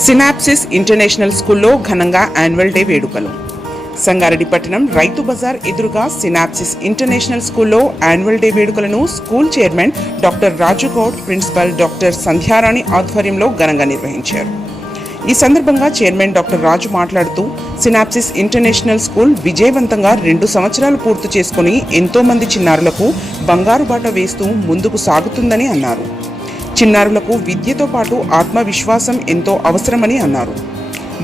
Synopsis international స్కూల్లో ఘనంగా annual day వేడుకలు. సంగారెడ్డి పట్టణం రైతు బజార్ ఎదురుగా సినాప్సిస్ ఇంటర్నేషనల్ స్కూల్లో యాన్యువల్ డే వేడుకలను స్కూల్ చైర్మన్ డాక్టర్ రాజు గౌడ్, ప్రిన్సిపల్ డాక్టర్ సంధ్యారాణి ఆధ్వర్యంలో ఘనంగా నిర్వహించారు. ఈ సందర్భంగా చైర్మన్ డాక్టర్ రాజు మాట్లాడుతూ, సినాప్సిస్ ఇంటర్నేషనల్ స్కూల్ విజయవంతంగా 2 సంవత్సరాలు పూర్తి చేసుకుని ఎంతోమంది చిన్నారులకు బంగారు బాట వేస్తూ ముందుకు సాగుతుందని అన్నారు. చిన్నారులకు విద్యతో పాటు ఆత్మవిశ్వాసం ఎంతో అవసరమని అన్నారు.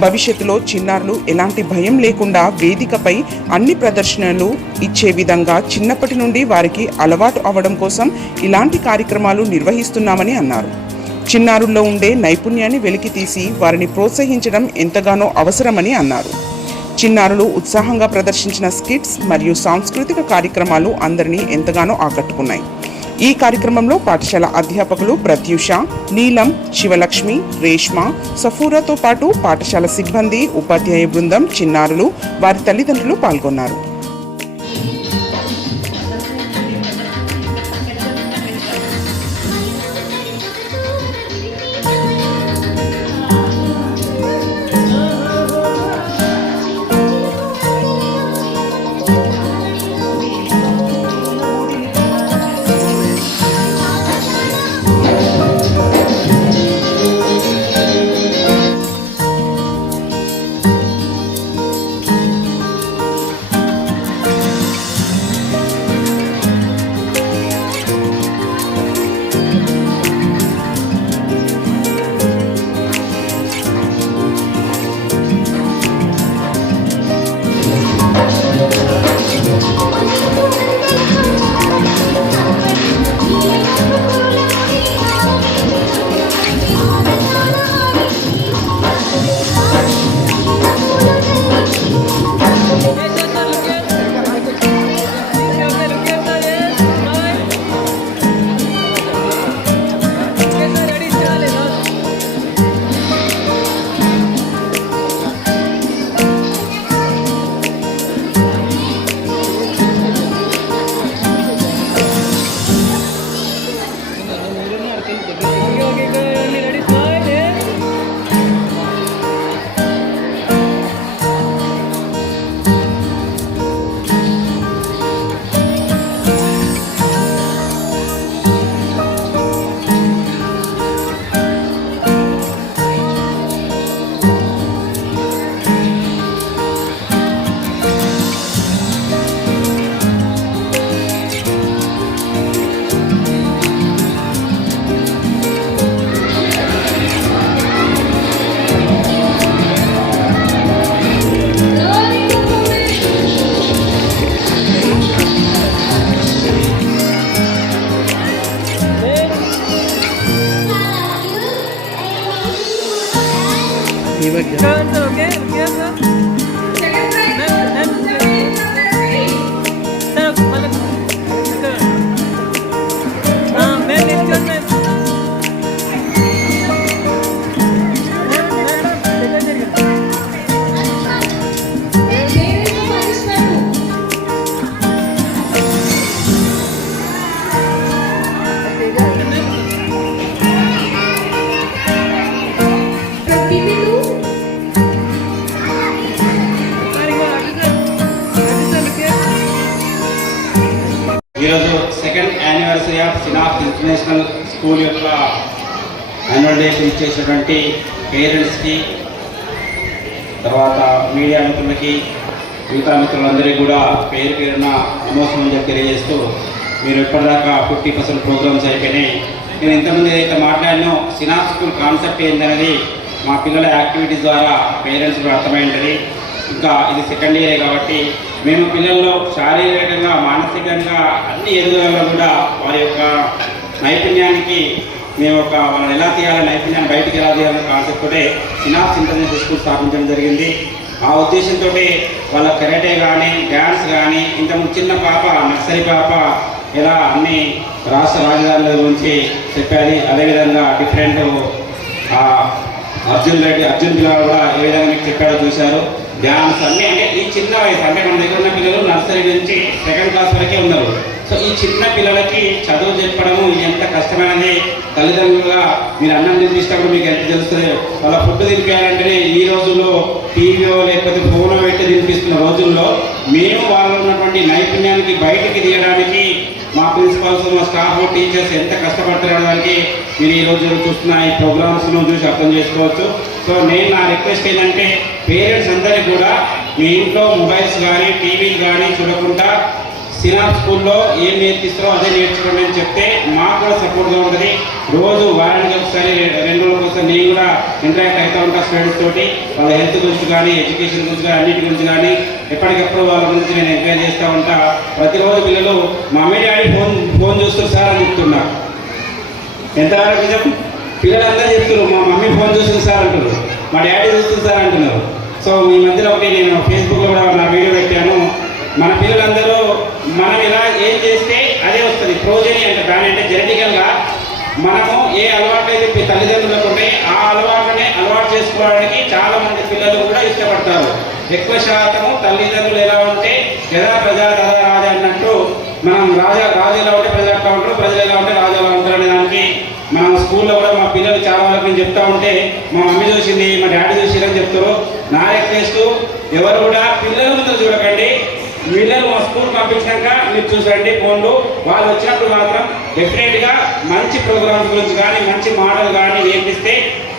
భవిష్యత్తులో చిన్నారులు ఎలాంటి భయం లేకుండా వేదికపై అన్ని ప్రదర్శనలు ఇచ్చే విధంగా చిన్నప్పటి నుండి వారికి అలవాటు అవ్వడం కోసం ఇలాంటి కార్యక్రమాలు నిర్వహిస్తున్నామని అన్నారు. చిన్నారుల్లో ఉండే నైపుణ్యాన్ని వెలికితీసి వారిని ప్రోత్సహించడం ఎంతగానో అవసరమని అన్నారు. చిన్నారులు ఉత్సాహంగా ప్రదర్శించిన స్కిట్స్ మరియు సాంస్కృతిక కార్యక్రమాలు అందరినీ ఎంతగానో ఆకట్టుకున్నాయి. ఈ కార్యక్రమంలో పాఠశాల అధ్యాపకులు ప్రత్యూష, నీలం, శివలక్ష్మి, రేష్మ, సఫూరాతో పాటు పాఠశాల సిబ్బంది, ఉపాధ్యాయ బృందం, చిన్నారులు, వారి తల్లిదండ్రులు పాల్గొన్నారు. ఈరోజు second anniversary of synopsis international school యొక్క యాన్యువల్ డే ఇచ్చేసినటువంటి పేరెంట్స్కి, తర్వాత మీడియా మిత్రులకి, మిగతా మిత్రులందరికీ కూడా పేరు పేరున నమోసం తెలియజేస్తూ, మీరు ఇప్పటిదాకా 50% ప్రోగ్రామ్స్ అయిపోయినాయి. నేను ఇంతకుముందు ఏదైతే మాట్లాడినో సినాప్సిస్ స్కూల్ కాన్సెప్ట్ ఏంటనేది మా పిల్లల యాక్టివిటీస్ ద్వారా పేరెంట్స్ కూడా అర్థమైంటుంది. ఇంకా ఇది సెకండ్ ఇయరే కాబట్టి మేము పిల్లల్లో శారీరకంగా, మానసికంగా అన్ని ఎదుగుదలలో కూడా వారి యొక్క నైపుణ్యానికి మేము వాళ్ళని ఎలా తీయాలి, నైపుణ్యాన్ని బయటికి ఎలా తీయాలనే కాన్సెప్ట్ తోటే సినాప్సిస్ ఇంటర్నేషనల్ స్కూల్ స్థాపించడం జరిగింది. ఆ ఉద్దేశంతో వాళ్ళ కరాటే కానీ, డ్యాన్స్ కానీ, ఇంతకుముందు చిన్న పాప, నర్సరీ పాప ఎలా అన్ని రాష్ట్ర రాజధానుల గురించి చెప్పాలి. అదేవిధంగా డిఫరెంట్ అర్జున్ పిల్లలు కూడా ఏ విధంగా మీకు చెప్పాడో చూశారు. డ్యాన్స్ అన్నీ అంటే ఈ చిన్న వయసు అంటే మన దగ్గర ఉన్న పిల్లలు నర్సరీ నుంచి 2nd క్లాస్ వరకే ఉన్నారు. సో ఈ చిన్న పిల్లలకి చదువు చెప్పడము ఎంత కష్టమైనది. తల్లిదండ్రులుగా మీరు అన్నం తినిపిస్తప్పుడు మీకు ఎంత తెలుస్తుంది. వాళ్ళ ఫుడ్ తినిపించాలంటే ఈ రోజుల్లో టీవీలో లేకపోతే ఫోన్లో పెట్టి తినిపిస్తున్న రోజుల్లో మేము వాళ్ళు ఉన్నటువంటి నైపుణ్యానికి బయటికి తీయడానికి మా ప్రిన్సిపాల్స్, మా స్టాఫ్, టీచర్స్ ఎంత కష్టపడుతున్నారనడానికి మీరు ఈరోజు చూస్తున్న ఈ ప్రోగ్రామ్స్ను చూసి అర్థం చేసుకోవచ్చు. సో నేను నా రిక్వెస్ట్ ఏంటంటే పేరెంట్స్ అందరికీ కూడా మీ ఇంట్లో మొబైల్స్ కానీ టీవీలు కానీ చూడకుండా సినాప్ స్కూల్లో ఏం నేర్పిస్తారో అదే నేర్చుకోండి అని చెప్తే మాకు కూడా సపోర్ట్గా ఉంటుంది. రోజు వారానికి ఒకసారి 2 రోజులకు ఒకసారి నేను కూడా ఇంటరాక్ట్ అవుతూ ఉంటాను స్టూడెంట్స్ తోటి. వాళ్ళ హెల్త్ గురించి కానీ, ఎడ్యుకేషన్ గురించి కానీ, అన్నిటి గురించి కానీ ఎప్పటికప్పుడు వాళ్ళ గురించి నేను ఎంకరేజ్ చేస్తూ ఉంటా. ప్రతిరోజు పిల్లలు మా మమ్మీ డాడీ ఫోన్ చూస్తారు సార్ అని చెప్తున్నారు. ఎంతవరకు నిజం? పిల్లలందరూ చెప్తున్నారు మా మమ్మీ ఫోన్ చూస్తుంది సార్ అంటున్నారు, మా డాడీ చూస్తుంది సార్ అంటున్నారు. సో ఈ మధ్యలో ఒకటి నేను ఫేస్బుక్లో కూడా నా వీడియో పెట్టాను. మన పిల్లలందరూ మనం ఇలా ఏం చేస్తే అదే వస్తుంది. ప్రోజెని అంటే దాని అంటే జెనెటికల్గా మనము ఏ అలవాటు అయితే తల్లిదండ్రులకు ఉంటాయి ఆ అలవాటునే అలవాటు చేసుకోవడానికి చాలా మంది పిల్లలు కూడా ఇష్టపడతారు. ఎక్కువ శాతము తల్లిదండ్రులు ఎలా ఉంటే యథా ప్రజా తదా రాజా అన్నట్టు మనం రాజు ఎలా ఉంటే ప్రజలు అట్లా ఉంటారు, ప్రజలు ఎలా ఉంటే రాజు ఎలా ఉంటారు అనే దానికి మనం స్కూల్లో కూడా మా పిల్లలు చాలా వరకు నేను చెప్తా ఉంటే మా మమ్మీ చూసింది, మా డాడీ చూసిందని చెప్తారు. నా రిక్వెస్ట్ ఎవరు కూడా పిల్లల ముందు చూడకండి. పిల్లలు మా స్కూల్ పంపించాక మీరు చూసండి ఫోన్లు. వాళ్ళు వచ్చినప్పుడు మాత్రం డెఫినెట్గా మంచి ప్రోగ్రామ్స్ గురించి కానీ మంచి మోడల్ కానీ నేర్పిస్తే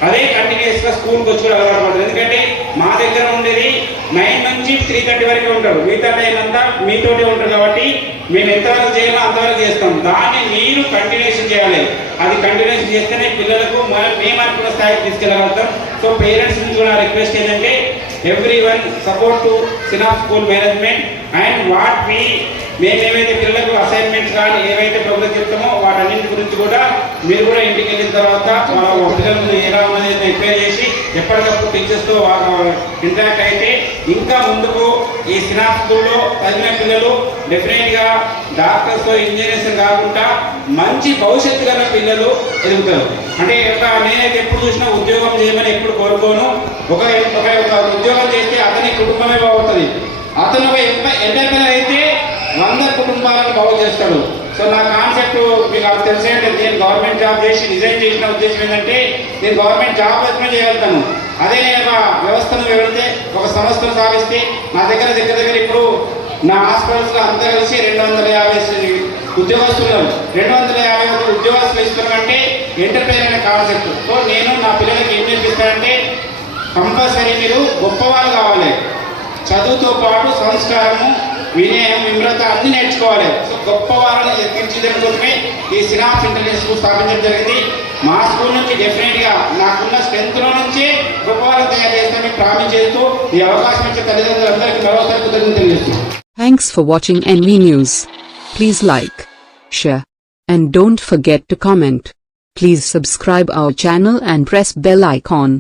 అదే కంటిన్యూస్గా స్కూల్కి వచ్చి కూడా అలవాటు పడుతుంది. ఎందుకంటే మా దగ్గర ఉండేది 9 నుంచి 3:30 వరకే ఉంటారు. మిగతా టైం అంతా మీతోటే ఉంటారు కాబట్టి మేము ఎంతవరకు చేయాలో అంతవరకు చేస్తాం. దాన్ని మీరు కంటిన్యూషన్ చేయాలి. అది కంటిన్యూషన్ చేస్తేనే పిల్లలకు మేము అనుకున్న స్థాయికి తీసుకెళ్ళగలుగుతాం. సో పేరెంట్స్ నుంచి కూడా రిక్వెస్ట్ ఏంటంటే everyone support to Sinap School management and what మేమేమైతే పిల్లలకు అసైన్మెంట్స్ కానీ ఏవైతే ప్రోగ్రెస్ చెప్తామో వాటన్నింటి గురించి కూడా మీరు కూడా ఇంటికి వెళ్ళిన తర్వాత వాళ్ళ పిల్లలను ఎలా ఉన్నది ఎంక్వైరీ చేసి ఎప్పటికప్పుడు టీచర్స్తో ఇంటరాక్ట్ అయితే ఇంకా ముందుకు ఈ సినాప్ స్కూల్లో చదివిన పిల్లలు డెఫినెట్గా డాక్టర్స్, ఇంజనీర్స్ కాకుండా మంచి భవిష్యత్తు గల పిల్లలు ఎదుగుతారు. అంటే నేనైతే ఎప్పుడు చూసినా ఉద్యోగం చేయమని ఎప్పుడు కోరుకోను. ఒక ఉద్యోగం చేస్తే అతని కుటుంబమే బాగుంటుంది. అతను ఒక ఎంటర్ప్రెనర్ అయితే 100 కుటుంబాలను బాగు చేస్తాడు. సో నా కాన్సెప్ట్ మీకు తెలిసేంటే నేను గవర్నమెంట్ జాబ్ చేసి రిజైన్ చేసిన ఉద్దేశం ఏంటంటే నేను గవర్నమెంట్ జాబ్ అయితే చేయగలుగుతాను. అదే నేను ఒక వ్యవస్థను వెళితే ఒక సంస్థను సాధిస్తే నా దగ్గర ఇప్పుడు నా హాస్పిటల్స్లో అంతా కలిసి 250 ఉద్యోగస్తులు 250 ఉద్యోగస్తులు ఇస్తున్నామంటే ఎంటర్ప్రైన్ అనే కాన్సెప్ట్. సో నేను నా పిల్లలకి ఏం నేర్పిస్తానంటే కంపల్సరీ మీరు గొప్పవాళ్ళు కావాలి. చదువుతో పాటు సంస్కారము, వినయం, విమ్రత అన్ని నేర్చుకోవాలి. సో గొప్ప వాళ్ళని తీర్చిదిద్దడం కోసమే ఈ సినాప్స్ ఇంటర్నేషనల్ స్కూల్ స్థాపించడం జరిగింది. మా స్కూల్ నుంచి డెఫినెట్గా నాకున్న స్ట్రెంత్లో నుంచే గొప్ప వాళ్ళని తయారు చేస్తామని ప్రామిస్ చేస్తూ ఈ అవకాశం ఇచ్చే తల్లిదండ్రులందరికీ మరోసారి కృతజ్ఞతలు తెలియజేస్తున్నాను. Thanks for watching NV News. Please like, share, and don't forget to comment. Please subscribe our channel and press bell icon.